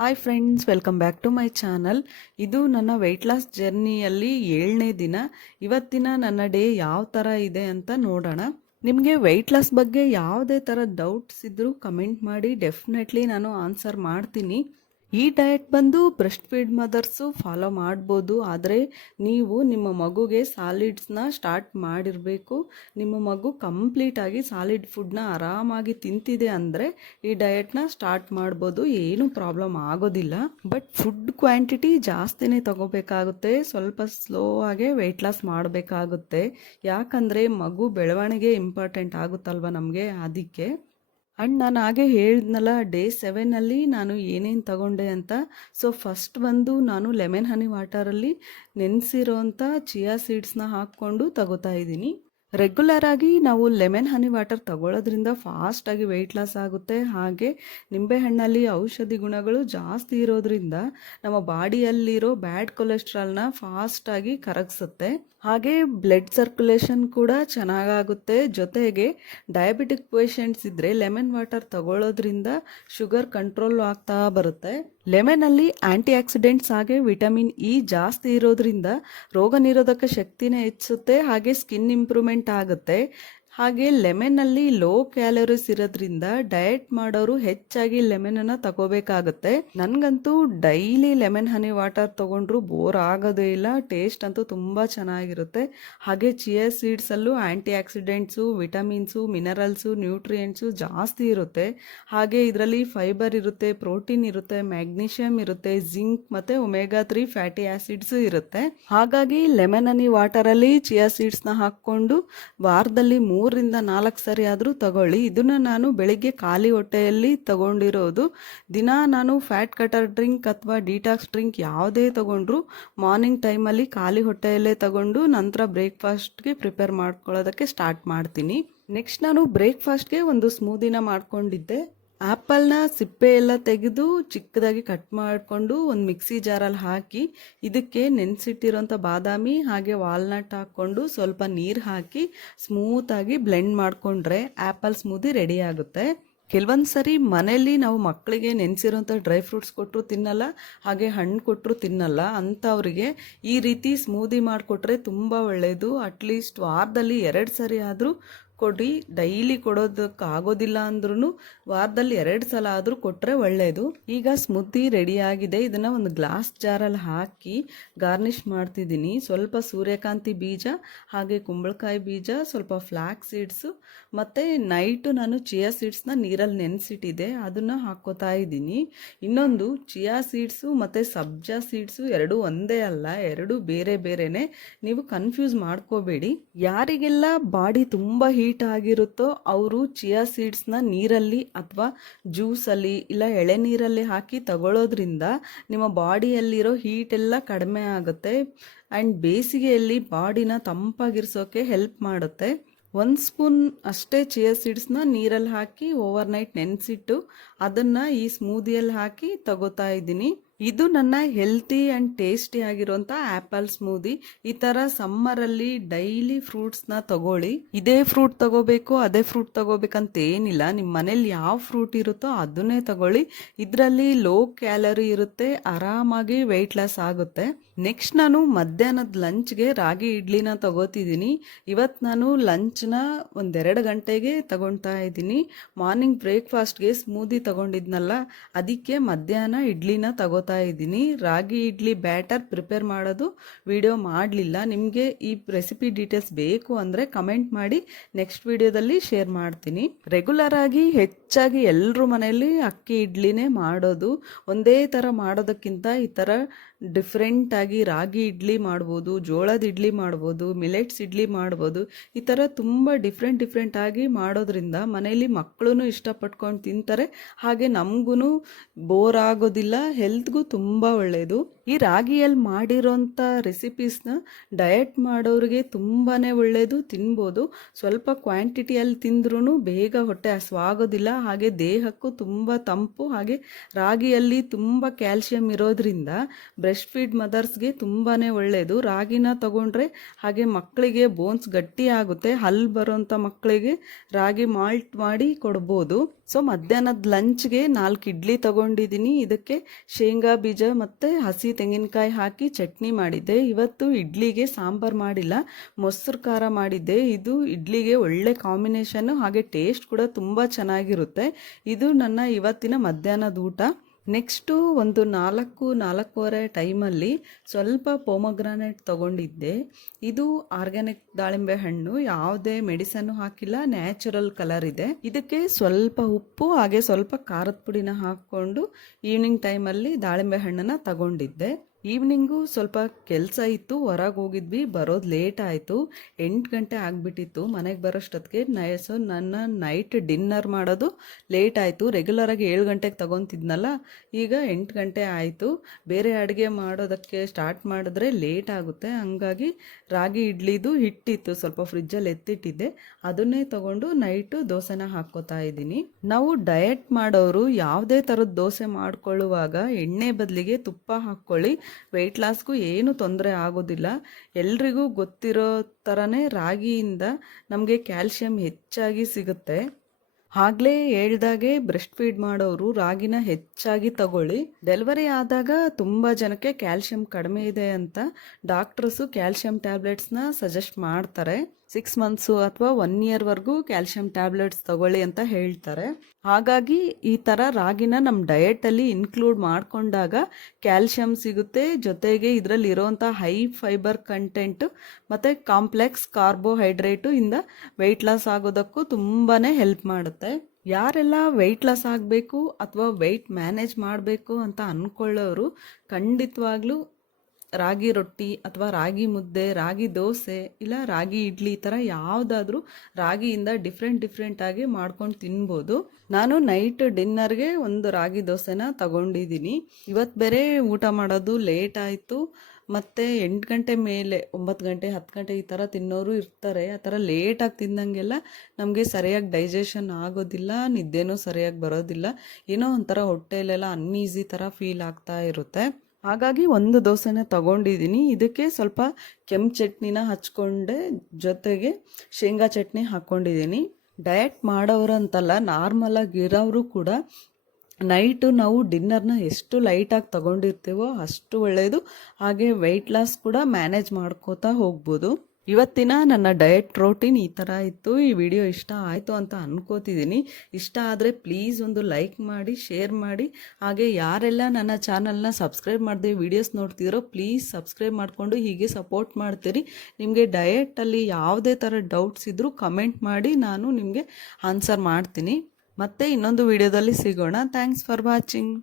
Hi friends welcome back to my channel ಇದು ನನ್ನ weight loss ಜರ್ನಿಯಲ್ಲಿ ಏಳನೇ ದಿನ. ಇವತ್ತಿನ ನನ್ನ ಡೇ ಯಾವ ಥರ ಇದೆ ಅಂತ ನೋಡೋಣ. ನಿಮಗೆ ವೆಯ್ಟ್ ಲಾಸ್ ಬಗ್ಗೆ ಯಾವುದೇ ಥರ ಡೌಟ್ಸ್ ಇದ್ದರೂ ಕಮೆಂಟ್ ಮಾಡಿ. ಡೆಫಿನೆಟ್ಲಿ ನಾನು ಆನ್ಸರ್ ಮಾಡ್ತೀನಿ. ಈ ಡಯಟ್ ಬಂದು ಬ್ರೆಸ್ಟ್ ಫೀಡ್ ಮದರ್ಸು ಫಾಲೋ ಮಾಡ್ಬೋದು. ಆದರೆ ನೀವು ನಿಮ್ಮ ಮಗುಗೆ ಸಾಲಿಡ್ಸ್ನ ಸ್ಟಾರ್ಟ್ ಮಾಡಿರಬೇಕು. ನಿಮ್ಮ ಮಗು ಕಂಪ್ಲೀಟಾಗಿ ಸಾಲಿಡ್ ಫುಡ್ನ ಆರಾಮಾಗಿ ತಿಂತಿದೆ ಅಂದರೆ ಈ ಡಯಟ್ನ ಸ್ಟಾರ್ಟ್ ಮಾಡ್ಬೋದು. ಏನೂ ಪ್ರಾಬ್ಲಮ್ ಆಗೋದಿಲ್ಲ. ಬಟ್ ಫುಡ್ ಕ್ವಾಂಟಿಟಿ ಜಾಸ್ತಿನೇ ತಗೋಬೇಕಾಗುತ್ತೆ. ಸ್ವಲ್ಪ ಸ್ಲೋ ಆಗೇ ವೆಯ್ಟ್ ಲಾಸ್ ಮಾಡಬೇಕಾಗುತ್ತೆ. ಯಾಕಂದರೆ ಮಗು ಬೆಳವಣಿಗೆ ಇಂಪಾರ್ಟೆಂಟ್ ಆಗುತ್ತಲ್ವ ನಮಗೆ? ಅದಕ್ಕೆ ಆ್ಯಂಡ್ ನಾನು ಹಾಗೆ ಹೇಳಿದ್ನಲ್ಲ ಡೇ ಸೆವೆನಲ್ಲಿ ನಾನು ಏನೇನು ತಗೊಂಡೆ ಅಂತ. ಸೊ ಫಸ್ಟ್ ಬಂದು ನಾನು ಲೆಮನ್ ಹನಿ ವಾಟರಲ್ಲಿ ನೆನೆಸಿರೋಂಥ ಚಿಯಾ ಸೀಡ್ಸ್ನ ಹಾಕ್ಕೊಂಡು ತಗೋತಾ ಇದ್ದೀನಿ. ರೆಗ್ಯುಲರ್ ಆಗಿ ನಾವು ಲೆಮನ್ ಹನಿ ವಾಟರ್ ತಗೊಳ್ಳೋದ್ರಿಂದ ಫಾಸ್ಟಾಗಿ ವೆಯ್ಟ್ ಲಾಸ್ ಆಗುತ್ತೆ. ಹಾಗೆ ನಿಂಬೆಹಣ್ಣಲ್ಲಿ ಔಷಧಿ ಗುಣಗಳು ಜಾಸ್ತಿ ಇರೋದ್ರಿಂದ ನಮ್ಮ ಬಾಡಿಯಲ್ಲಿರೋ ಬ್ಯಾಡ್ ಕೊಲೆಸ್ಟ್ರಾಲ್ನ ಫಾಸ್ಟಾಗಿ ಕರಗಿಸುತ್ತೆ. ಹಾಗೆ ಬ್ಲಡ್ ಸರ್ಕ್ಯುಲೇಷನ್ ಕೂಡ ಚೆನ್ನಾಗಾಗುತ್ತೆ. ಜೊತೆಗೆ ಡಯಾಬಿಟಿಕ್ ಪೇಷಂಟ್ಸ್ ಇದ್ದರೆ ಲೆಮನ್ ವಾಟರ್ ತಗೊಳ್ಳೋದ್ರಿಂದ ಶುಗರ್ ಕಂಟ್ರೋಲ್ ಆಗ್ತಾ ಬರುತ್ತೆ. ಲೆಮನಲ್ಲಿ ಆಂಟಿ ಆಕ್ಸಿಡೆಂಟ್ಸ್ ಹಾಗೆ ವಿಟಮಿನ್ ಇ ಜಾಸ್ತಿ ಇರೋದ್ರಿಂದ ರೋಗ ನಿರೋಧಕ ಶಕ್ತಿನ ಹೆಚ್ಚುತ್ತೆ, ಹಾಗೆ ಸ್ಕಿನ್ ಇಂಪ್ರೂವ್ಮೆಂಟ್ ಆಗುತ್ತೆ. ಹಾಗೆ ಲೆಮನಲ್ಲಿ ಲೋ ಕ್ಯಾಲೋರೀಸ್ ಇರೋದ್ರಿಂದ ಡಯಟ್ ಮಾಡೋರು ಹೆಚ್ಚಾಗಿ ಲೆಮನನ್ನು ತಗೋಬೇಕಾಗುತ್ತೆ. ನನಗಂತೂ ಡೈಲಿ ಲೆಮನ್ ಹನಿ ವಾಟರ್ ತಗೊಂಡ್ರು ಬೋರ್ ಆಗೋದೇ ಇಲ್ಲ ಟೇಸ್ಟ್ ಅಂತೂ ತುಂಬ ಚೆನ್ನಾಗಿರುತ್ತೆ. ಹಾಗೆ ಚಿಯಾ ಸೀಡ್ಸಲ್ಲೂ antioxidants vitamins minerals nutrients ಜಾಸ್ತಿ ಇರುತ್ತೆ. ಹಾಗೆ ಇದರಲ್ಲಿ ಫೈಬರ್ ಇರುತ್ತೆ ಪ್ರೋಟೀನ್ ಇರುತ್ತೆ ಮ್ಯಾಗ್ನೀಷಿಯಂ ಇರುತ್ತೆ ಜಿಂಕ್ ಮತ್ತು ಒಮೆಗಾ ತ್ರೀ ಫ್ಯಾಟಿ ಆ್ಯಸಿಡ್ಸು ಇರುತ್ತೆ. ಹಾಗಾಗಿ ಲೆಮನ್ ಹನಿ ವಾಟರಲ್ಲಿ ಚಿಯಾ ಸೀಡ್ಸ್ನ ಹಾಕ್ಕೊಂಡು ವಾರದಲ್ಲಿ ಮೂರು ಮೂರರಿಂದ ನಾಲ್ಕು ಸರಿ ಆದರೂ ತಗೊಳ್ಳಿ. ಇದನ್ನು ನಾನು ಬೆಳಿಗ್ಗೆ ಖಾಲಿ ಹೊಟ್ಟೆಯಲ್ಲಿ ತಗೊಂಡಿರೋದು. ದಿನ ನಾನು ಫ್ಯಾಟ್ ಕಟರ್ ಡ್ರಿಂಕ್ ಅಥವಾ ಡಿಟಾಕ್ಸ್ ಡ್ರಿಂಕ್ ಯಾವುದೇ ತಗೊಂಡ್ರು ಮಾರ್ನಿಂಗ್ ಟೈಮಲ್ಲಿ ಖಾಲಿ ಹೊಟ್ಟೆಯಲ್ಲೇ ತಗೊಂಡು ನಂತರ ಬ್ರೇಕ್ಫಾಸ್ಟ್ಗೆ ಪ್ರಿಪೇರ್ ಮಾಡ್ಕೊಳ್ಳೋದಕ್ಕೆ ಸ್ಟಾರ್ಟ್ ಮಾಡ್ತೀನಿ. ನೆಕ್ಸ್ಟ್ ನಾನು ಬ್ರೇಕ್ಫಾಸ್ಟ್ಗೆ ಒಂದು ಸ್ಮೂದಿನ ಮಾಡ್ಕೊಂಡಿದ್ದೆ. ಆ್ಯಪಲ್ನ ಸಿಪ್ಪೆ ಎಲ್ಲ ತೆಗೆದು ಚಿಕ್ಕದಾಗಿ ಕಟ್ ಮಾಡಿಕೊಂಡು ಒಂದು ಮಿಕ್ಸಿ ಜಾರಲ್ಲಿ ಹಾಕಿ ಇದಕ್ಕೆ ನೆನೆಸಿಟ್ಟಿರೋಂಥ ಬಾದಾಮಿ ಹಾಗೆ ವಾಲ್ನಟ್ ಹಾಕ್ಕೊಂಡು ಸ್ವಲ್ಪ ನೀರು ಹಾಕಿ ಸ್ಮೂತಾಗಿ ಬ್ಲೆಂಡ್ ಮಾಡಿಕೊಂಡ್ರೆ ಆ್ಯಪಲ್ ಸ್ಮೂದಿ ರೆಡಿ ಆಗುತ್ತೆ. ಕೆಲವೊಂದು ಸರಿ ಮನೆಯಲ್ಲಿ ನಾವು ಮಕ್ಕಳಿಗೆ ನೆನೆಸಿರೋಂಥ ಡ್ರೈ ಫ್ರೂಟ್ಸ್ ಕೊಟ್ಟರು ತಿನ್ನಲ್ಲ, ಹಾಗೆ ಹಣ್ಣು ಕೊಟ್ಟರು ತಿನ್ನಲ್ಲ, ಅಂಥವ್ರಿಗೆ ಈ ರೀತಿ ಸ್ಮೂದಿ ಮಾಡಿಕೊಟ್ರೆ ತುಂಬ ಒಳ್ಳೆಯದು ಅಟ್ಲೀಸ್ಟ್ ವಾರದಲ್ಲಿ ಎರಡು ಸರಿ ಆದರೂ ಕೊಡಿ, ಡೈಲಿ ಕೊಡೋದಕ್ಕೆ ಆಗೋದಿಲ್ಲ ಅಂದ್ರೂ ವಾರದಲ್ಲಿ ಎರಡು ಸಲ ಆದರೂ ಕೊಟ್ಟರೆ ಒಳ್ಳೆಯದು ಈಗ ಸ್ಮೂತಿ ರೆಡಿಯಾಗಿದೆ ಇದನ್ನು ಒಂದು ಗ್ಲಾಸ್ ಜಾರಲ್ಲಿ ಹಾಕಿ ಗಾರ್ನಿಷ್ ಮಾಡ್ತಿದ್ದೀನಿ. ಸ್ವಲ್ಪ ಸೂರ್ಯಕಾಂತಿ ಬೀಜ, ಹಾಗೆ ಕುಂಬಳಕಾಯಿ ಬೀಜ, ಸ್ವಲ್ಪ ಫ್ಲ್ಯಾಕ್ ಸೀಡ್ಸು ಮತ್ತು ನೈಟು ನಾನು ಚಿಯಾ ಸೀಡ್ಸ್ನ ನೀರಲ್ಲಿ ನೆನೆಸಿಟ್ಟಿದೆ. ಅದನ್ನು ಹಾಕ್ಕೋತಾ ಇದ್ದೀನಿ. ಇನ್ನೊಂದು ಚಿಯಾ ಸೀಡ್ಸು ಮತ್ತು ಸಬ್ಜಾ ಸೀಡ್ಸು ಎರಡೂ ಒಂದೇ ಅಲ್ಲ, ಎರಡೂ ಬೇರೆ ಬೇರೆನೆ. ನೀವು ಕನ್ಫ್ಯೂಸ್ ಮಾಡ್ಕೋಬೇಡಿ. ಯಾರಿಗೆಲ್ಲ ಬಾಡಿ ತುಂಬ ಹೀಟ್ ಆಗಿರುತ್ತೋ ಅವರು ಚಿಯಾ ಸೀಡ್ಸ್ನ ನೀರಲ್ಲಿ ಅಥವಾ ಜ್ಯೂಸಲ್ಲಿ ಇಲ್ಲ ಎಳೆ ನೀರಲ್ಲಿ ಹಾಕಿ ತಗೊಳ್ಳೋದ್ರಿಂದ ನಿಮ್ಮ ಬಾಡಿಯಲ್ಲಿರೋ ಹೀಟ್ ಎಲ್ಲ ಕಡಿಮೆ ಆಗುತ್ತೆ. ಆ್ಯಂಡ್ ಬೇಸಿಗೆಯಲ್ಲಿ ಬಾಡಿನ ತಂಪಾಗಿರ್ಸೋಕೆ ಹೆಲ್ಪ್ ಮಾಡುತ್ತೆ. ಒಂದು ಸ್ಪೂನ್ ಅಷ್ಟೇ ಚಿಯಾ ಸೀಡ್ಸ್ನ ನೀರಲ್ಲಿ ಹಾಕಿ ಓವರ್ ನೈಟ್ ನೆನೆಸಿಟ್ಟು ಅದನ್ನು ಈ ಸ್ಮೂದಿಯಲ್ಲಿ ಹಾಕಿ ತಗೋತಾ ಇದ್ದೀನಿ. ಇದು ನನ್ನ ಹೆಲ್ತಿ ಆ್ಯಂಡ್ ಟೇಸ್ಟಿ ಆಗಿರುವಂಥ ಆ್ಯಪಲ್ ಸ್ಮೂದಿ ಈ ಥರ ಸಮ್ಮರಲ್ಲಿ ಡೈಲಿ ಫ್ರೂಟ್ಸ್ನ ತಗೊಳ್ಳಿ. ಇದೇ ಫ್ರೂಟ್ ತಗೋಬೇಕು, ಅದೇ ಫ್ರೂಟ್ ತಗೋಬೇಕಂತ ಏನಿಲ್ಲ. ನಿಮ್ಮ ಮನೇಲಿ ಯಾವ ಫ್ರೂಟ್ ಇರುತ್ತೋ ಅದನ್ನೇ ತಗೊಳ್ಳಿ. ಇದರಲ್ಲಿ ಲೋ ಕ್ಯಾಲರಿ ಇರುತ್ತೆ, ಆರಾಮಾಗಿ ವೆಯ್ಟ್ ಲಾಸ್ ಆಗುತ್ತೆ. ನೆಕ್ಸ್ಟ್ ನಾನು ಮಧ್ಯಾಹ್ನದ ಲಂಚ್ಗೆ ರಾಗಿ ಇಡ್ಲಿನ ತಗೋತಿದ್ದೀನಿ ಇವತ್ತು ನಾನು ಲಂಚ್ನ ಒಂದೆರಡು ಗಂಟೆಗೆ ತಗೊಳ್ತಾ ಇದ್ದೀನಿ. ಮಾರ್ನಿಂಗ್ ಬ್ರೇಕ್ಫಾಸ್ಟ್ಗೆ ಸ್ಮೂದಿ ತಗೊಂಡಿದ್ನಲ್ಲ, ಅದಕ್ಕೆ ಮಧ್ಯಾಹ್ನ ಇಡ್ಲಿನ ತಗೋ ಇದ್ದೀನಿ. ರಾಗಿ, ಇಡ್ಲಿ, ಬ್ಯಾಟರ್ ಪ್ರಿಪೇರ್ ಮಾಡೋದು ವಿಡಿಯೋ ಮಾಡಲಿಲ್ಲ. ನಿಮಗೆ ಈ ರೆಸಿಪಿ ಡೀಟೇಲ್ಸ್ ಬೇಕು ಅಂದರೆ ಕಮೆಂಟ್ ಮಾಡಿ, ನೆಕ್ಸ್ಟ್ ವಿಡಿಯೋದಲ್ಲಿ ಶೇರ್ ಮಾಡ್ತೀನಿ. ರೆಗ್ಯುಲರ್ ಆಗಿ ಹೆಚ್ಚಾಗಿ ಎಲ್ಲರೂ ಮನೆಯಲ್ಲಿ ಅಕ್ಕಿ, ಇಡ್ಲಿನೇ ಮಾಡೋದು. ಒಂದೇ ಥರ ಮಾಡೋದಕ್ಕಿಂತ ಈ ಥರ ಡಿಫ್ರೆಂಟಾಗಿ ರಾಗಿ ಇಡ್ಲಿ ಮಾಡ್ಬೋದು, ಜೋಳದ ಇಡ್ಲಿ ಮಾಡ್ಬೋದು ಮಿಲೆಟ್ಸ್ ಇಡ್ಲಿ ಮಾಡ್ಬೋದು. ಈ ಥರ ತುಂಬ ಡಿಫ್ರೆಂಟ್ ಡಿಫ್ರೆಂಟಾಗಿ ಮಾಡೋದ್ರಿಂದ ಮನೆಯಲ್ಲಿ ಮಕ್ಕಳು ಇಷ್ಟಪಟ್ಕೊಂಡು ತಿಂತಾರೆ. ಹಾಗೆ ನಮಗೂ ಬೋರ್ ಆಗೋದಿಲ್ಲ ಹೆಲ್ತ್ಗೂ ತುಂಬ ಒಳ್ಳೆಯದು ಈ ರಾಗಿಯಲ್ಲಿ ಮಾಡಿರೋಂಥ ರೆಸಿಪೀಸ್ನ ಡಯಟ್ ಮಾಡೋರಿಗೆ ತುಂಬಾ ಒಳ್ಳೆಯದು ತಿನ್ಬೋದು. ಸ್ವಲ್ಪ ಕ್ವಾಂಟಿಟಿಯಲ್ಲಿ ತಿಂದ್ರೂ ಬೇಗ ಹೊಟ್ಟೆ ಹಸುವಾಗೋದಿಲ್ಲ, ಹಾಗೆ ದೇಹಕ್ಕೂ ತುಂಬ ತಂಪು, ಹಾಗೆ ರಾಗಿಯಲ್ಲಿ ತುಂಬ ಕ್ಯಾಲ್ಶಿಯಂ ಇರೋದ್ರಿಂದ ಬ್ರೆಸ್ಟ್ ಫೀಡ್ ಮದರ್ಸ್ಗೆ ತುಂಬಾ ಒಳ್ಳೆಯದು ರಾಗಿನ ತಗೊಂಡ್ರೆ ಹಾಗೆ ಮಕ್ಕಳಿಗೆ ಬೋನ್ಸ್ ಗಟ್ಟಿ ಆಗುತ್ತೆ ಹಲ್ಲು ಬರೋಂಥ ಮಕ್ಕಳಿಗೆ ರಾಗಿ ಮಾಲ್ಟ್ ಮಾಡಿ ಕೊಡ್ಬೋದು. ಸೊ ಮಧ್ಯಾಹ್ನದ ಲಂಚ್ಗೆ ನಾಲ್ಕು ಇಡ್ಲಿ ತಗೊಂಡಿದ್ದೀನಿ. ಇದಕ್ಕೆ ಶೇಂಗಾ ಬೀಜ ಮತ್ತು ಹಸಿ ತೆಂಗಿನಕಾಯಿ ಹಾಕಿ ಚಟ್ನಿ ಮಾಡಿದ್ದೆ. ಇವತ್ತು ಇಡ್ಲಿಗೆ ಸಾಂಬಾರು ಮಾಡಿಲ್ಲ, ಮೊಸರು ಖಾರ ಮಾಡಿದ್ದೆ. ಇದು ಇಡ್ಲಿಗೆ ಒಳ್ಳೆ ಕಾಂಬಿನೇಷನ್ನು ಹಾಗೆ ಟೇಸ್ಟ್ ಕೂಡ ತುಂಬ ಚೆನ್ನಾಗಿರುತ್ತೆ. ಇದು ನನ್ನ ಇವತ್ತಿನ ಮಧ್ಯಾಹ್ನದ ಊಟ. ನೆಕ್ಸ್ಟು ಒಂದು ನಾಲ್ಕು, ನಾಲ್ಕೂವರೆ ಟೈಮಲ್ಲಿ ಸ್ವಲ್ಪ ಪೋಮಗ್ರಾನೇಟ್ ತಗೊಂಡಿದ್ದೆ. ಇದು ಆರ್ಗ್ಯಾನಿಕ್ ದಾಳಿಂಬೆ ಹಣ್ಣು, ಯಾವುದೇ ಮೆಡಿಸನ್ನು ಹಾಕಿಲ್ಲ, ನ್ಯಾಚುರಲ್ ಕಲರ್ ಇದೆ. ಇದಕ್ಕೆ ಸ್ವಲ್ಪ ಉಪ್ಪು, ಹಾಗೆ ಸ್ವಲ್ಪ ಖಾರದ ಪುಡಿನ ಹಾಕ್ಕೊಂಡು ಈವ್ನಿಂಗ್ ಟೈಮಲ್ಲಿ ದಾಳಿಂಬೆ ಹಣ್ಣನ್ನು ತಗೊಂಡಿದ್ದೆ. ಈವ್ನಿಂಗು ಸ್ವಲ್ಪ ಕೆಲಸ ಇತ್ತು, ಹೊರಗೆ ಹೋಗಿದ್ವಿ, ಬರೋದು ಲೇಟ್ ಆಯಿತು. ಎಂಟು ಗಂಟೆ ಆಗಿಬಿಟ್ಟಿತ್ತು, ಮನೆಗೆ ಬರೋಷ್ಟೊತ್ತಿಗೆ ನೈ ಸೊ ನನ್ನ ನೈಟ್ ಡಿನ್ನರ್ ಮಾಡೋದು ಲೇಟ್ ಆಯಿತು. ರೆಗ್ಯುಲರಾಗಿ ಏಳು ಗಂಟೆಗೆ ತಗೊತಿದ್ನಲ್ಲ, ಈಗ ಎಂಟು ಗಂಟೆ ಆಯಿತು. ಬೇರೆ ಅಡುಗೆ ಮಾಡೋದಕ್ಕೆ ಸ್ಟಾರ್ಟ್ ಮಾಡಿದ್ರೆ ಲೇಟ್ ಆಗುತ್ತೆ. ಹಂಗಾಗಿ ರಾಗಿ ಇಡ್ಲಿದು ಹಿಟ್ಟಿತ್ತು, ಸ್ವಲ್ಪ ಫ್ರಿಜ್ಜಲ್ಲಿ ಎತ್ತಿಟ್ಟಿದ್ದೆ. ಅದನ್ನೇ ತಗೊಂಡು ನೈಟು ದೋಸೆನ ಹಾಕ್ಕೋತಾ ಇದ್ದೀನಿ. ನಾವು ಡಯಟ್ ಮಾಡೋರು, ಯಾವುದೇ ಥರದ ದೋಸೆ ಮಾಡ್ಕೊಳ್ಳುವಾಗ ಎಣ್ಣೆ ಬದಲಿಗೆ ತುಪ್ಪ ಹಾಕ್ಕೊಳ್ಳಿ. ವೆಯ್ಟ್ ಲಾಸ್ಗೂ ಏನು ತೊಂದರೆ ಆಗೋದಿಲ್ಲ. ಎಲ್ರಿಗೂ ಗೊತ್ತಿರೋ ಥರನೇ ರಾಗಿಯಿಂದ ನಮಗೆ ಕ್ಯಾಲ್ಶಿಯಂ ಹೆಚ್ಚಾಗಿ ಸಿಗುತ್ತೆ. ಆಗಲೇ ಹೇಳ್ದಾಗೆ ಬ್ರೆಸ್ಟ್ ಫೀಡ್ ಮಾಡೋರು ರಾಗಿನ ಹೆಚ್ಚಾಗಿ ತಗೊಳ್ಳಿ. ಡೆಲಿವರಿ ಆದಾಗ ತುಂಬ ಜನಕ್ಕೆ ಕ್ಯಾಲ್ಶಿಯಂ ಕಡಿಮೆ ಇದೆ ಅಂತ ಡಾಕ್ಟರ್ಸು ಕ್ಯಾಲ್ಶಿಯಂ ಟ್ಯಾಬ್ಲೆಟ್ಸ್ನ ಸಜೆಸ್ಟ್ ಮಾಡ್ತಾರೆ. ಸಿಕ್ಸ್ ಮಂತ್ಸು ಅಥವಾ ಒನ್ ಇಯರ್ವರೆಗೂ ಕ್ಯಾಲ್ಶಿಯಂ ಟ್ಯಾಬ್ಲೆಟ್ಸ್ ತಗೊಳ್ಳಿ ಅಂತ ಹೇಳ್ತಾರೆ. ಹಾಗಾಗಿ ಈ ಥರ ರಾಗಿನ ನಮ್ಮ ಡಯೆಟಲ್ಲಿ ಇನ್ಕ್ಲೂಡ್ ಮಾಡಿಕೊಂಡಾಗ ಕ್ಯಾಲ್ಶಿಯಂ ಸಿಗುತ್ತೆ. ಜೊತೆಗೆ ಇದರಲ್ಲಿ ಇರೋವಂಥ ಹೈ ಫೈಬರ್ ಕಂಟೆಂಟು ಮತ್ತು ಕಾಂಪ್ಲೆಕ್ಸ್ ಕಾರ್ಬೋಹೈಡ್ರೇಟು ಇಂದ ವೆಯ್ಟ್ ಲಾಸ್ ಆಗೋದಕ್ಕೂ ತುಂಬಾ ಹೆಲ್ಪ್ ಮಾಡುತ್ತೆ. ಯಾರೆಲ್ಲ ವೆಯ್ಟ್ ಲಾಸ್ ಆಗಬೇಕು ಅಥವಾ ವೆಯ್ಟ್ ಮ್ಯಾನೇಜ್ ಮಾಡಬೇಕು ಅಂತ ಅಂದ್ಕೊಳ್ಳೋರು ಖಂಡಿತವಾಗ್ಲೂ ರಾಗಿ ರೊಟ್ಟಿ ಅಥವಾ ರಾಗಿ ಮುದ್ದೆ, ರಾಗಿ ದೋಸೆ ಇಲ್ಲ ರಾಗಿ ಇಡ್ಲಿ ಈ ಥರ ಯಾವುದಾದ್ರೂ ರಾಗಿಯಿಂದ ಡಿಫ್ರೆಂಟ್ ಡಿಫ್ರೆಂಟಾಗಿ ಮಾಡ್ಕೊಂಡು ತಿನ್ಬೋದು. ನಾನು ನೈಟ್ ಡಿನ್ನರ್ಗೆ ಒಂದು ರಾಗಿ ದೋಸೆನ ತಗೊಂಡಿದ್ದೀನಿ ಇವತ್ತು ಬೇರೆ ಊಟ ಮಾಡೋದು ಲೇಟ್ ಆಯಿತು. ಮತ್ತು ಎಂಟು ಗಂಟೆ ಮೇಲೆ, ಒಂಬತ್ತು ಗಂಟೆ, ಹತ್ತು ಗಂಟೆ ಈ ಥರ ತಿನ್ನೋರು ಇರ್ತಾರೆ. ಆ ಥರ ಲೇಟಾಗಿ ತಿಂದಂಗೆಲ್ಲ ನಮಗೆ ಸರಿಯಾಗಿ ಡೈಜೆಷನ್ ಆಗೋದಿಲ್ಲ, ನಿದ್ದೆನೂ ಸರಿಯಾಗಿ ಬರೋದಿಲ್ಲ. ಏನೋ ಒಂಥರ ಹೊಟ್ಟೆಲೆಲ್ಲ ಅನ್ಈಸಿ ಥರ ಫೀಲ್ ಆಗ್ತಾ ಇರುತ್ತೆ. ಹಾಗಾಗಿ ಒಂದು ದೋಸೆನ ತಗೊಂಡಿದ್ದೀನಿ. ಇದಕ್ಕೆ ಸ್ವಲ್ಪ ಕೆಂಪು ಚಟ್ನಿನ ಹಚ್ಕೊಂಡೆ, ಜೊತೆಗೆ ಶೇಂಗಾ ಚಟ್ನಿ ಹಾಕ್ಕೊಂಡಿದ್ದೀನಿ ಡಯಟ್ ಮಾಡೋರಂತಲ್ಲ ನಾರ್ಮಲಾಗಿ ಇರೋರು ಕೂಡ ನೈಟು ನಾವು ಡಿನ್ನರ್ನ ಎಷ್ಟು ಲೈಟಾಗಿ ತಗೊಂಡಿರ್ತೀವೋ ಅಷ್ಟು ಒಳ್ಳೆಯದು ಹಾಗೆ ವೆಯ್ಟ್ ಲಾಸ್ ಕೂಡ ಮ್ಯಾನೇಜ್ ಮಾಡ್ಕೋತಾ ಹೋಗ್ಬೋದು. ಇವತ್ತಿನ ನನ್ನ ಡಯಟ್ ಪ್ರೋಟೀನ್ ಈ ಥರ ಇತ್ತು. ಈ ವಿಡಿಯೋ ಇಷ್ಟ ಆಯಿತು ಅಂತ ಅನ್ಕೋತಿದ್ದೀನಿ ಇಷ್ಟ ಆದರೆ ಪ್ಲೀಸ್ ಒಂದು ಲೈಕ್ ಮಾಡಿ ಶೇರ್ ಮಾಡಿ. ಹಾಗೆ ಯಾರೆಲ್ಲ ನನ್ನ ಚಾನಲ್ನ ಸಬ್ಸ್ಕ್ರೈಬ್ ಮಾಡಿದೆ ವಿಡಿಯೋಸ್ ನೋಡ್ತಿದ್ರೋ ಪ್ಲೀಸ್ ಸಬ್ಸ್ಕ್ರೈಬ್ ಮಾಡಿಕೊಂಡು ಹೀಗೆ ಸಪೋರ್ಟ್ ಮಾಡ್ತೀರಿ. ನಿಮಗೆ ಡಯೆಟಲ್ಲಿ ಯಾವುದೇ ಥರ ಡೌಟ್ಸ್ ಇದ್ದರೂ ಕಮೆಂಟ್ ಮಾಡಿ, ನಾನು ನಿಮಗೆ ಆನ್ಸರ್ ಮಾಡ್ತೀನಿ. ಮತ್ತೆ ಇನ್ನೊಂದು ವಿಡಿಯೋದಲ್ಲಿ ಸಿಗೋಣ. Thanks for watching